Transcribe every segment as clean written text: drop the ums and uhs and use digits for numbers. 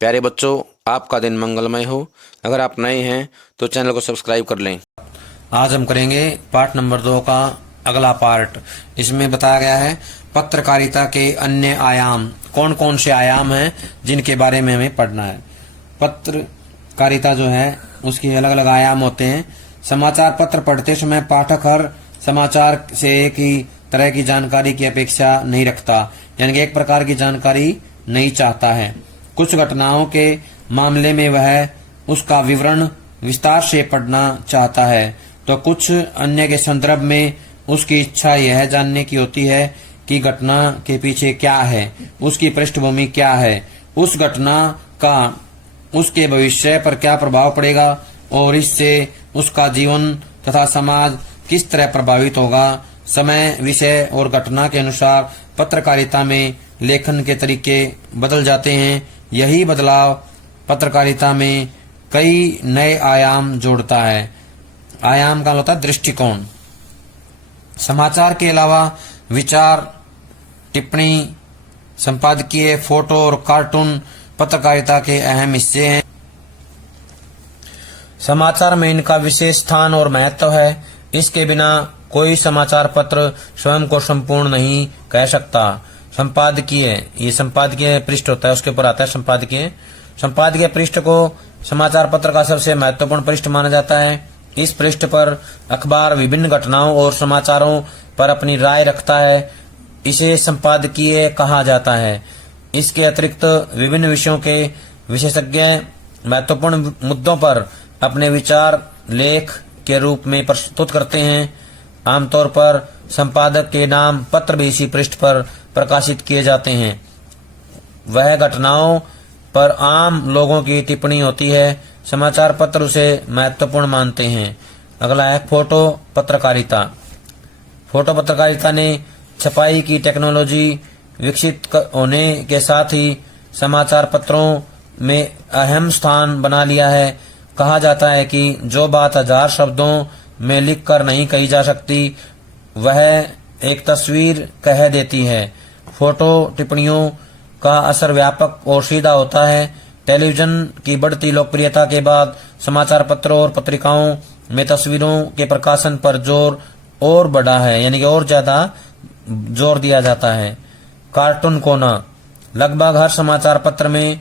प्यारे बच्चों, आपका दिन मंगलमय हो। अगर आप नए हैं तो चैनल को सब्सक्राइब कर लें। आज हम करेंगे पार्ट नंबर 2 का अगला पार्ट। इसमें बताया गया है पत्रकारिता के अन्य आयाम। कौन कौन से आयाम हैं जिनके बारे में हमें पढ़ना है। पत्रकारिता जो है उसके अलग अलग आयाम होते हैं। समाचार पत्र पढ़ते समय पाठक हर समाचार से एक ही तरह की जानकारी की अपेक्षा नहीं रखता, यानी कि एक प्रकार की जानकारी नहीं चाहता है। कुछ घटनाओं के मामले में वह उसका विवरण विस्तार से पढ़ना चाहता है, तो कुछ अन्य के संदर्भ में उसकी इच्छा यह जानने की होती है कि घटना के पीछे क्या है, उसकी पृष्ठभूमि क्या है, उस घटना का उसके भविष्य पर क्या प्रभाव पड़ेगा और इससे उसका जीवन तथा समाज किस तरह प्रभावित होगा। समय, विषय और घटना के अनुसार पत्रकारिता में लेखन के तरीके बदल जाते हैं। यही बदलाव पत्रकारिता में कई नए आयाम जोड़ता है। आयाम का होता है दृष्टिकोण। समाचार के अलावा विचार, टिप्पणी, संपादकीय, फोटो और कार्टून पत्रकारिता के अहम हिस्से हैं। समाचार में इनका विशेष स्थान और महत्व है। इसके बिना कोई समाचार पत्र स्वयं को संपूर्ण नहीं कह सकता। संपादकीय, ये संपादकीय पृष्ठ होता है, उसके ऊपर आता है संपादकीय। संपादकीय पृष्ठ को समाचार पत्र का सबसे महत्वपूर्ण पृष्ठ माना जाता है। इस पृष्ठ पर अखबार विभिन्न घटनाओं और समाचारों पर अपनी राय रखता है। इसे संपादकीय कहा जाता है। इसके अतिरिक्त विभिन्न विषयों के विशेषज्ञ महत्वपूर्ण मुद्दों पर अपने विचार लेख के रूप में प्रस्तुत करते हैं। आमतौर पर संपादक के नाम पत्र भी इसी पृष्ठ पर प्रकाशित किए जाते हैं। वह घटनाओं पर आम लोगों की टिप्पणी होती है। समाचार पत्र उसे महत्वपूर्ण मानते हैं। अगला है फोटो पत्रकारिता। फोटो पत्रकारिता ने छपाई की टेक्नोलॉजी विकसित होने के साथ ही समाचार पत्रों में अहम स्थान बना लिया है। कहा जाता है कि जो बात 1000 शब्दों में लिखकर नहीं कही जा सकती, वह एक तस्वीर कह देती है। फोटो टिप्पणियों का असर व्यापक और सीधा होता है। टेलीविजन की बढ़ती लोकप्रियता के बाद समाचार पत्रों और पत्रिकाओं में तस्वीरों के प्रकाशन पर जोर और बढ़ा है, यानी कि और ज्यादा जोर दिया जाता है। कार्टून कोना, लगभग हर समाचार पत्र में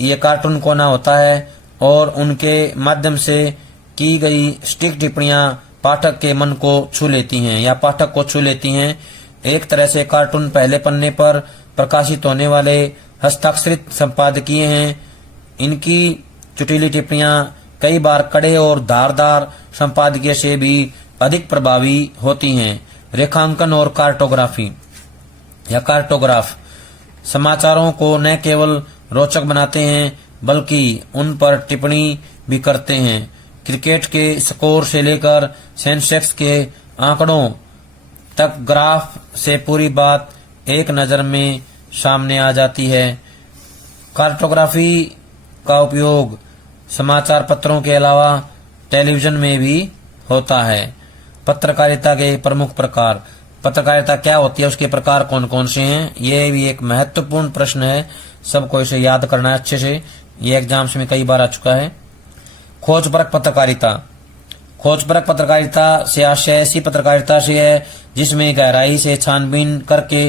ये कार्टून कोना होता है और उनके माध्यम से की गई स्टिक टिप्पणियां पाठक के मन को छू लेती हैं या पाठक को छू लेती हैं। एक तरह से कार्टून पहले पन्ने पर प्रकाशित होने वाले हस्ताक्षरित संपादकीय हैं। इनकी चुटीली टिप्पणियां कई बार कड़े और धारदार संपादकीय से भी अधिक प्रभावी होती हैं। रेखांकन और कार्टोग्राफी या कार्टोग्राफ समाचारों को न केवल रोचक बनाते हैं बल्कि उन पर टिप्पणी भी करते हैं। क्रिकेट के स्कोर से लेकर सेंसेक्स के आंकड़ों तक ग्राफ से पूरी बात एक नजर में सामने आ जाती है। कार्टोग्राफी का उपयोग समाचार पत्रों के अलावा टेलीविजन में भी होता है। पत्रकारिता के प्रमुख प्रकार। पत्रकारिता क्या होती है, उसके प्रकार कौन कौन से हैं, ये भी एक महत्वपूर्ण प्रश्न है। सबको इसे याद करना है अच्छे से, ये एग्जाम्स में कई बार आ चुका है। खोजपरक पत्रकारिता। खोजपरक पत्रकारिता से आशय ऐसी पत्रकारिता से है जिसमें गहराई से छानबीन करके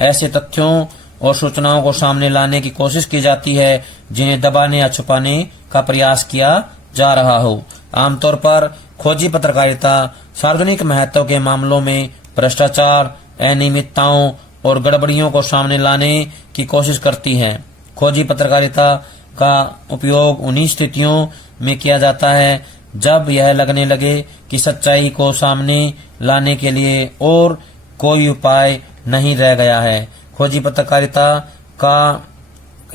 ऐसे तथ्यों और सूचनाओं को सामने लाने की कोशिश की जाती है जिन्हें दबाने या छुपाने का प्रयास किया जा रहा हो। आमतौर पर खोजी पत्रकारिता सार्वजनिक महत्व के मामलों में भ्रष्टाचार, अनियमितताओं और गड़बड़ियों को सामने लाने की कोशिश करती है। खोजी पत्रकारिता का उपयोग उन्हीं स्थितियों में किया जाता है जब यह लगने लगे कि सच्चाई को सामने लाने के लिए और कोई उपाय नहीं रह गया है। खोजी पत्रकारिता का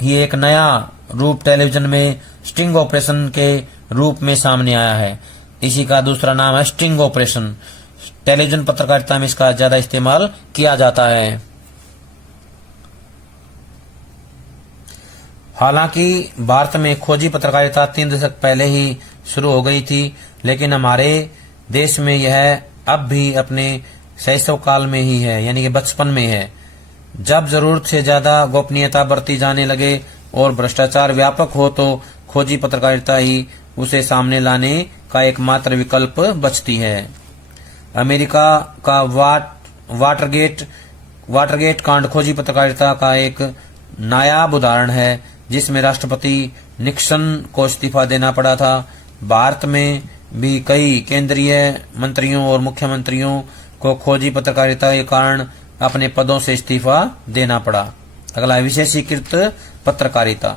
ही एक नया रूप टेलीविजन में स्टिंग ऑपरेशन के रूप में सामने आया है। इसी का दूसरा नाम है स्टिंग ऑपरेशन। टेलीविजन पत्रकारिता में इसका ज्यादा इस्तेमाल किया जाता है। हालांकि भारत में खोजी पत्रकारिता 3 दशक पहले ही शुरू हो गई थी, लेकिन हमारे देश में यह अब भी अपने शैशव काल में ही है, यानी कि बचपन में है। जब जरूरत से ज्यादा गोपनीयता बरती जाने लगे और भ्रष्टाचार व्यापक हो तो खोजी पत्रकारिता ही उसे सामने लाने का एकमात्र विकल्प बचती है। अमेरिका का वाटरगेट कांड खोजी पत्रकारिता का एक नायाब उदाहरण है, जिसमें राष्ट्रपति निक्सन को इस्तीफा देना पड़ा था। भारत में भी कई केंद्रीय मंत्रियों और मुख्यमंत्रियों को खोजी पत्रकारिता के कारण अपने पदों से इस्तीफा देना पड़ा। अगला, विशेषीकृत पत्रकारिता।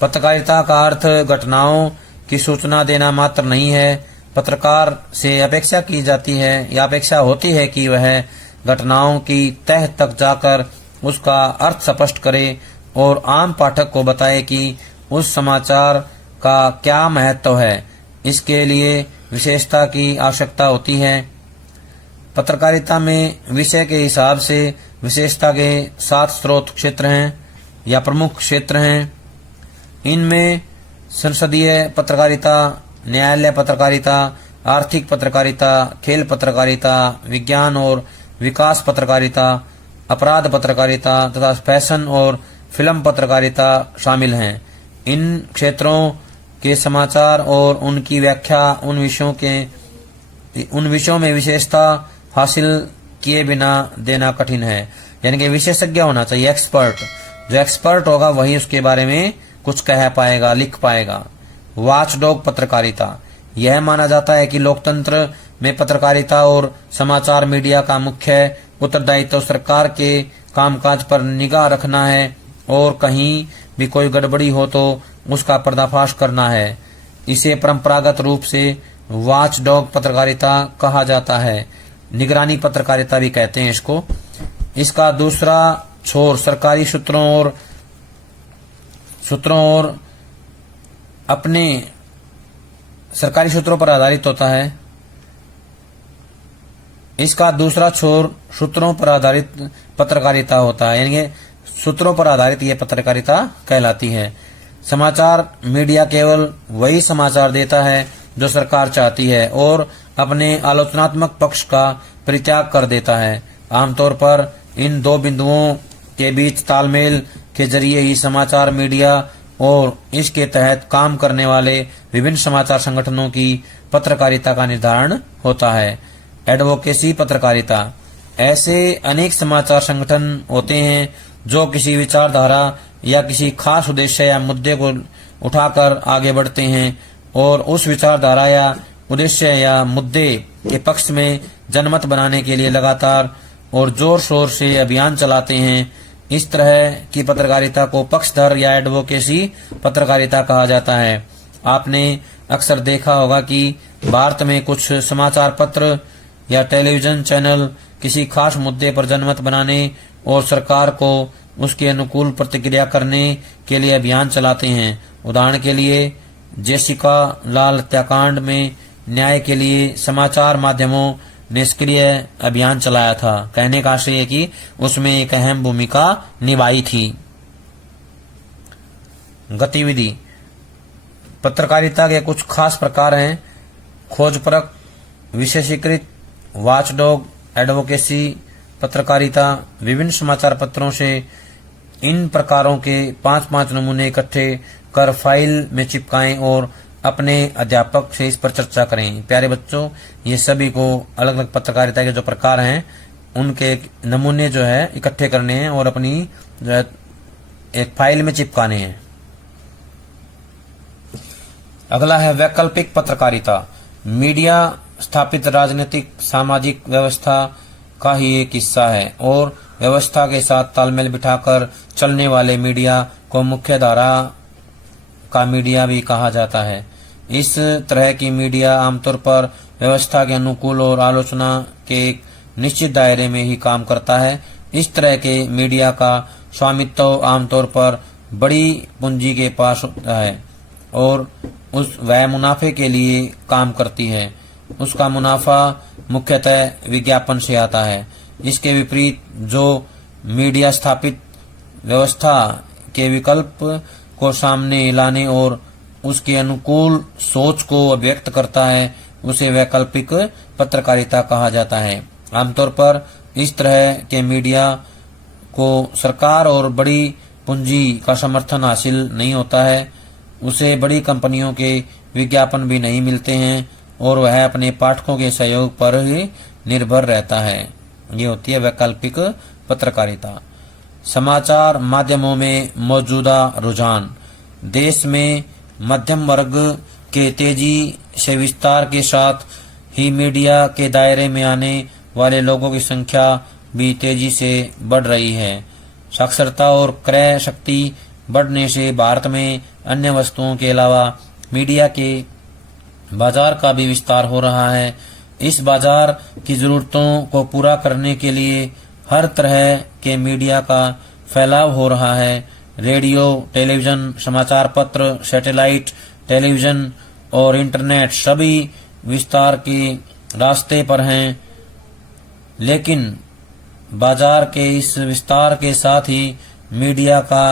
पत्रकारिता का अर्थ घटनाओं की सूचना देना मात्र नहीं है। पत्रकार से अपेक्षा की जाती है या अपेक्षा होती है कि वह घटनाओं की तह तक जाकर उसका अर्थ स्पष्ट करे और आम पाठक को बताए कि उस समाचार का क्या महत्व है। इसके लिए विशेषता की आवश्यकता होती है। पत्रकारिता में विषय के हिसाब से विशेषता के 7 स्रोत क्षेत्र हैं या प्रमुख क्षेत्र हैं। इनमें संसदीय पत्रकारिता, न्यायालय पत्रकारिता, आर्थिक पत्रकारिता, खेल पत्रकारिता, विज्ञान और विकास पत्रकारिता, अपराध पत्रकारिता तथा फैशन और फिल्म पत्रकारिता शामिल हैं। इन क्षेत्रों के समाचार और उनकी व्याख्या उन विषयों में विशेषता हासिल किए बिना देना कठिन है। यानी कि विशेषज्ञ होना चाहिए, एक्सपर्ट। जो एक्सपर्ट होगा वही उसके बारे में कुछ कह पाएगा, लिख पाएगा। वॉचडॉग पत्रकारिता। यह माना जाता है कि लोकतंत्र में पत्रकारिता और समाचार मीडिया का मुख्य उत्तरदायित्व सरकार के कामकाज पर निगाह रखना है और कहीं भी कोई गड़बड़ी हो तो उसका पर्दाफाश करना है। इसे परंपरागत रूप से वॉचडॉग पत्रकारिता कहा जाता है। निगरानी पत्रकारिता भी कहते हैं इसको। इसका दूसरा छोर सरकारी सूत्रों और अपने सरकारी सूत्रों पर आधारित होता है। इसका दूसरा छोर सूत्रों पर आधारित पत्रकारिता होता है, यानी सूत्रों पर आधारित यह पत्रकारिता कहलाती है। समाचार मीडिया केवल वही समाचार देता है जो सरकार चाहती है और अपने आलोचनात्मक पक्ष का परित्याग कर देता है। आमतौर पर इन दो बिंदुओं के बीच तालमेल के जरिए ही समाचार मीडिया और इसके तहत काम करने वाले विभिन्न समाचार संगठनों की पत्रकारिता का निर्धारण होता है। एडवोकेसी पत्रकारिता। ऐसे अनेक समाचार संगठन होते हैं जो किसी विचारधारा या किसी खास उद्देश्य या मुद्दे को उठाकर आगे बढ़ते हैं और उस विचारधारा या उद्देश्य या मुद्दे के पक्ष में जनमत बनाने के लिए लगातार और जोर शोर से अभियान चलाते हैं। इस तरह की पत्रकारिता को पक्षधर या एडवोकेसी पत्रकारिता कहा जाता है। आपने अक्सर देखा होगा कि भारत में कुछ समाचार पत्र या टेलीविजन चैनल किसी खास मुद्दे पर जनमत बनाने और सरकार को उसके अनुकूल प्रतिक्रिया करने के लिए अभियान चलाते हैं। उदाहरण के लिए जेसिका लाल हत्याकांड में न्याय के लिए समाचार माध्यमों ने सक्रिय अभियान चलाया था। कहने का आशय है कि उसमें एक अहम भूमिका निभाई थी। गतिविधि। पत्रकारिता के कुछ खास प्रकार हैं: खोजपरक, विशेषीकृत, वॉचडॉग, एडवोकेसी पत्रकारिता। विभिन्न समाचार पत्रों से इन प्रकारों के 5-5 नमूने इकट्ठे कर फाइल में चिपकाएं और अपने अध्यापक से इस पर चर्चा करें। प्यारे बच्चों, ये सभी को अलग अलग पत्रकारिता के जो प्रकार हैं उनके नमूने जो है इकट्ठे करने हैं और अपनी जो है एक फाइल में चिपकाने हैं। अगला है वैकल्पिक पत्रकारिता। मीडिया स्थापित राजनीतिक सामाजिक व्यवस्था का ही एक हिस्सा है और व्यवस्था के साथ तालमेल बिठाकर चलने वाले मीडिया को मुख्य धारा का मीडिया भी कहा जाता है। इस तरह की मीडिया आमतौर पर व्यवस्था के अनुकूल और आलोचना के एक निश्चित दायरे में ही काम करता है। इस तरह के मीडिया का स्वामित्व आमतौर पर बड़ी पूंजी के पास होता है और वह मुनाफे के लिए काम करती है। उसका मुनाफा मुख्यतः विज्ञापन से आता है। इसके विपरीत जो मीडिया स्थापित व्यवस्था के विकल्प को सामने लाने और उसके अनुकूल सोच को व्यक्त करता है उसे वैकल्पिक पत्रकारिता कहा जाता है। आमतौर पर इस तरह के मीडिया को सरकार और बड़ी पूंजी का समर्थन हासिल नहीं होता है, उसे बड़ी कंपनियों के विज्ञापन भी नहीं मिलते हैं और वह अपने पाठकों के सहयोग पर ही निर्भर रहता है। ये होती है वैकल्पिक पत्रकारिता। समाचार माध्यमों में मौजूदा रुझान। देश में मध्यम वर्ग के तेजी से विस्तार के साथ ही मीडिया के दायरे में आने वाले लोगों की संख्या भी तेजी से बढ़ रही है। साक्षरता और क्रय शक्ति बढ़ने से भारत में अन्य वस्तुओं के अलावा मीडिया के बाजार का भी विस्तार हो रहा है। इस बाजार की जरूरतों को पूरा करने के लिए हर तरह के मीडिया का फैलाव हो रहा है। रेडियो, टेलीविजन, समाचार पत्र, सैटेलाइट टेलीविजन और इंटरनेट सभी विस्तार के रास्ते पर हैं, लेकिन बाजार के इस विस्तार के साथ ही मीडिया का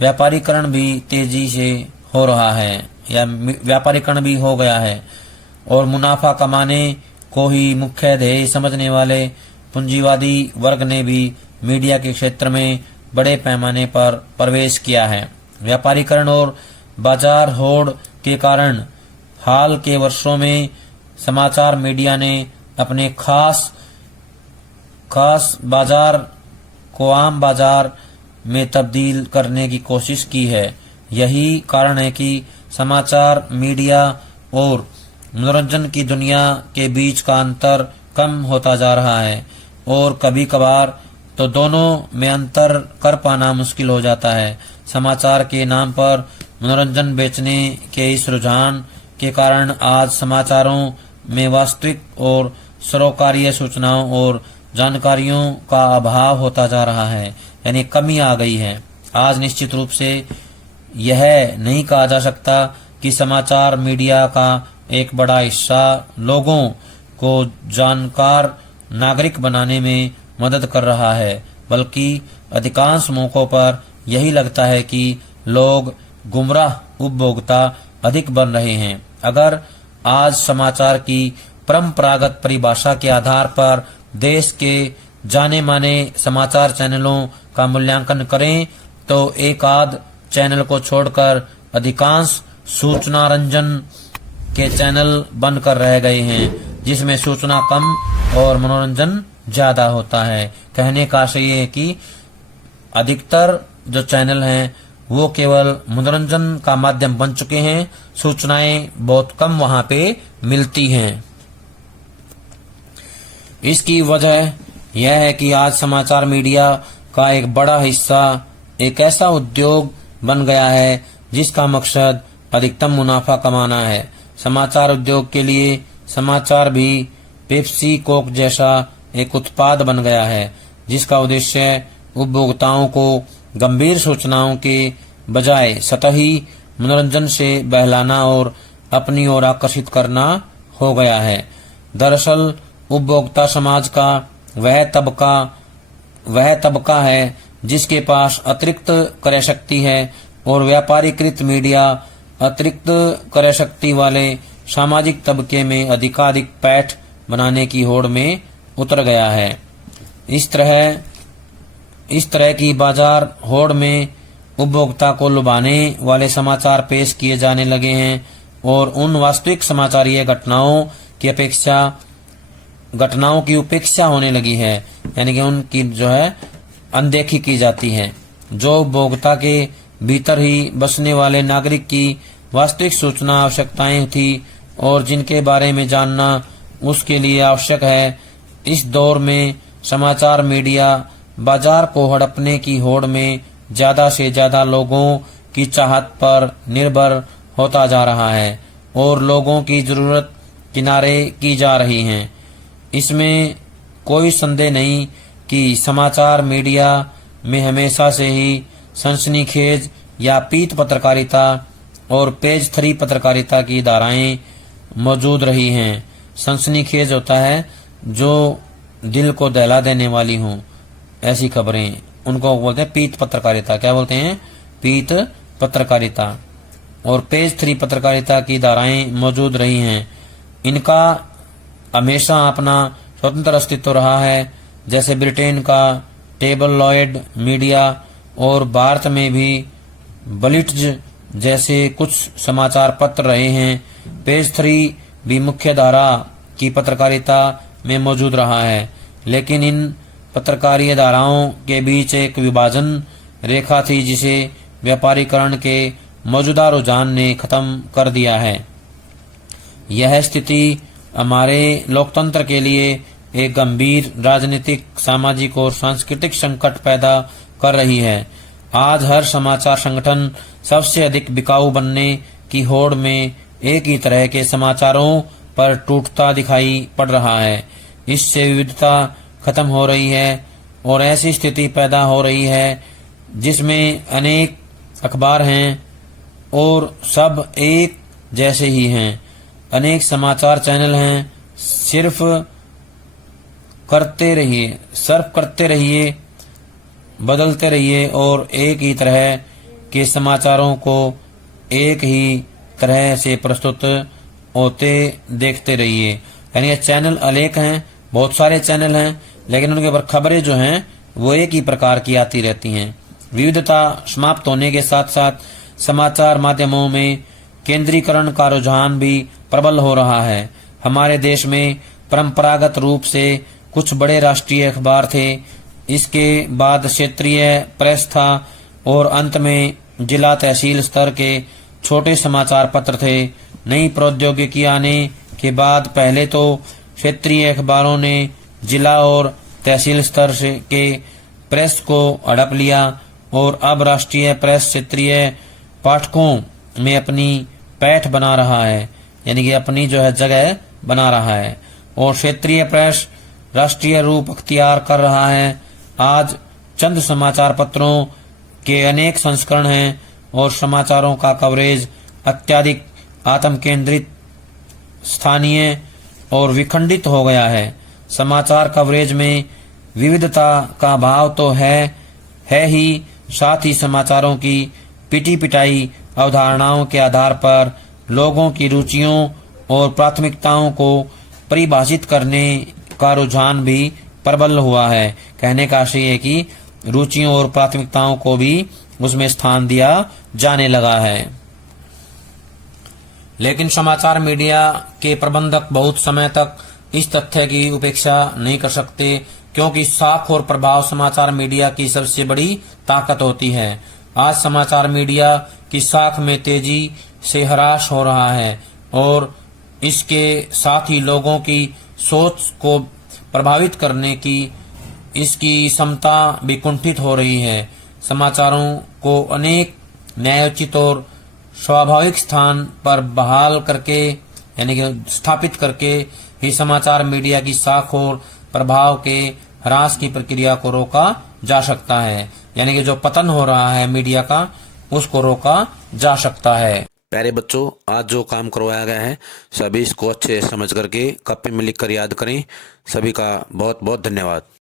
व्यापारीकरण भी तेजी से हो रहा है या व्यापारीकरण भी हो गया है और मुनाफा कमाने को ही मुख्य ध्येय समझने वाले पूंजीवादी वर्ग ने भी मीडिया के क्षेत्र में बड़े पैमाने पर प्रवेश किया है। व्यापारीकरण और बाजार होड़ के कारण हाल के वर्षों में समाचार मीडिया ने अपने खास बाजार को आम बाजार में तब्दील करने की कोशिश की है। यही कारण है कि समाचार मीडिया और मनोरंजन की दुनिया के बीच का अंतर कम होता जा रहा है और कभी कभार तो दोनों में अंतर कर पाना मुश्किल हो जाता है। समाचार के नाम पर मनोरंजन बेचने के इस रुझान के कारण आज समाचारों में वास्तविक और सरोकारीय सूचनाओं और जानकारियों का अभाव होता जा रहा है, यानी कमी आ गई है। आज निश्चित रूप से यह नहीं कहा जा सकता कि समाचार मीडिया का एक बड़ा हिस्सा लोगों को जानकार नागरिक बनाने में मदद कर रहा है, बल्कि अधिकांश मौकों पर यही लगता है कि लोग गुमराह उपभोक्ता अधिक बन रहे हैं। अगर आज समाचार की परंपरागत परिभाषा के आधार पर देश के जाने माने समाचार चैनलों का मूल्यांकन करें तो एक आध चैनल को छोड़कर अधिकांश सूचना रंजन के चैनल बनकर रह गए हैं, जिसमें सूचना कम और मनोरंजन ज्यादा होता है। कहने का आशय ये है कि अधिकतर जो चैनल हैं वो केवल मनोरंजन का माध्यम बन चुके हैं, सूचनाएं बहुत कम वहां पे मिलती हैं। इसकी वजह यह है कि आज समाचार मीडिया का एक बड़ा हिस्सा एक ऐसा उद्योग बन गया है जिसका मकसद अधिकतम मुनाफा कमाना है। समाचार उद्योग के लिए समाचार भी पेप्सी कोक जैसा एक उत्पाद बन गया है, जिसका उद्देश्य उपभोक्ताओं को गंभीर सूचनाओं के बजाय सतही मनोरंजन से बहलाना और अपनी ओर आकर्षित करना हो गया है। दरअसल उपभोक्ता समाज का वह तबका है जिसके पास अतिरिक्त क्रय शक्ति है और व्यापारीकृत मीडिया अतिरिक्त क्रय शक्ति वाले सामाजिक तबके में अधिकाधिक पैठ बनाने की होड़ में उतर गया है। इस तरह की बाजार होड़ में उपभोक्ता को लुभाने वाले समाचार पेश किए जाने लगे हैं और उन वास्तविक समाचारीय घटनाओं की उपेक्षा होने लगी है, यानी कि उनकी जो है अनदेखी की जाती है। जो उपभोक्ता के भीतर ही बसने वाले नागरिक की वास्तविक सूचना आवश्यकताएं थी और जिनके बारे में जानना उसके लिए आवश्यक है। इस दौर में समाचार मीडिया बाजार को हड़पने की होड़ में ज्यादा से ज्यादा लोगों की चाहत पर निर्भर होता जा रहा है और लोगों की जरूरत किनारे की जा रही हैं। इसमें कोई संदेह नहीं कि समाचार मीडिया में हमेशा से ही सनसनीखेज या पीत पत्रकारिता और पेज 3 पत्रकारिता की धाराएं मौजूद रही हैं। सनसनीखेज होता है जो दिल को दहला देने वाली हों, ऐसी खबरें, उनको बोलते हैं पीत पत्रकारिता। क्या बोलते हैं? पीत पत्रकारिता। और पेज 3 पत्रकारिता की धाराएं मौजूद रही हैं। इनका हमेशा अपना स्वतंत्र अस्तित्व रहा है। जैसे ब्रिटेन का टेबलॉयड मीडिया और भारत में भी बलिट्ज जैसे कुछ समाचार पत्र रहे हैं। पेज 3 भी मुख्य धारा की पत्रकारिता में मौजूद रहा है, लेकिन इन पत्रकारीय धाराओं के बीच एक विभाजन रेखा थी जिसे व्यापारीकरण के मौजूदा रुझान ने खत्म कर दिया है। यह स्थिति हमारे लोकतंत्र के लिए एक गंभीर राजनीतिक, सामाजिक और सांस्कृतिक संकट पैदा कर रही है। आज हर समाचार संगठन सबसे अधिक बिकाऊ बनने की होड़ में एक ही तरह के समाचारों पर टूटता दिखाई पड़ रहा है। इससे विविधता खत्म हो रही है और ऐसी स्थिति पैदा हो रही है जिसमें अनेक अखबार हैं और सब एक जैसे ही हैं। अनेक समाचार चैनल हैं, सर्फ करते रहिए, बदलते रहिए और एक ही तरह के समाचारों को एक ही तरह से प्रस्तुत होते देखते रहिए। यानी ये चैनल अनेक हैं, बहुत सारे चैनल हैं, लेकिन उनके ऊपर खबरें जो हैं वो एक ही प्रकार की आती रहती हैं। विविधता समाप्त होने के साथ साथ समाचार माध्यमों में केंद्रीकरण का रुझान भी प्रबल हो रहा है। हमारे देश में परंपरागत रूप से कुछ बड़े राष्ट्रीय अखबार थे, इसके बाद क्षेत्रीय प्रेस था और अंत में जिला तहसील स्तर के छोटे समाचार पत्र थे। नई प्रौद्योगिकी आने के बाद पहले तो क्षेत्रीय अखबारों ने जिला और तहसील स्तर के प्रेस को हड़प लिया और अब राष्ट्रीय प्रेस क्षेत्रीय पाठकों में अपनी पैठ बना रहा है, यानी कि अपनी जो है जगह बना रहा है और क्षेत्रीय प्रेस राष्ट्रीय रूप अख्तियार कर रहा है। आज चंद समाचार पत्रों के अनेक संस्करण हैं और समाचारों का कवरेज अत्यधिक आत्म केंद्रित, स्थानीय और विखंडित हो गया है। समाचार कवरेज में विविधता का भाव तो है ही, साथ ही समाचारों की पिटी पिटाई अवधारणाओं के आधार पर लोगों की रुचियों और प्राथमिकताओं को परिभाषित करने का रुझान भी प्रबल हुआ है। कहने का आशय है कि रुचियों और प्राथमिकताओं को भी उसमें स्थान दिया जाने लगा है। लेकिन समाचार मीडिया के प्रबंधक बहुत समय तक इस तथ्य की उपेक्षा नहीं कर सकते, क्योंकि साख और प्रभाव समाचार मीडिया की सबसे बड़ी ताकत होती है। आज समाचार मीडिया की साख में तेजी से ह्रास हो रहा है और इसके साथ ही लोगों की सोच को प्रभावित करने की इसकी क्षमता भी कुंठित हो रही है। समाचारों को अनेक न्यायोचित और स्वाभाविक स्थान पर बहाल करके, यानी कि स्थापित करके ही समाचार मीडिया की साख और प्रभाव के ह्रास की प्रक्रिया को रोका जा सकता है। यानी कि जो पतन हो रहा है मीडिया का, उसको रोका जा सकता है। प्यारे बच्चों, आज जो काम करवाया गया है सभी इसको अच्छे समझ करके कॉपी में लिख कर याद करें। सभी का बहुत बहुत धन्यवाद।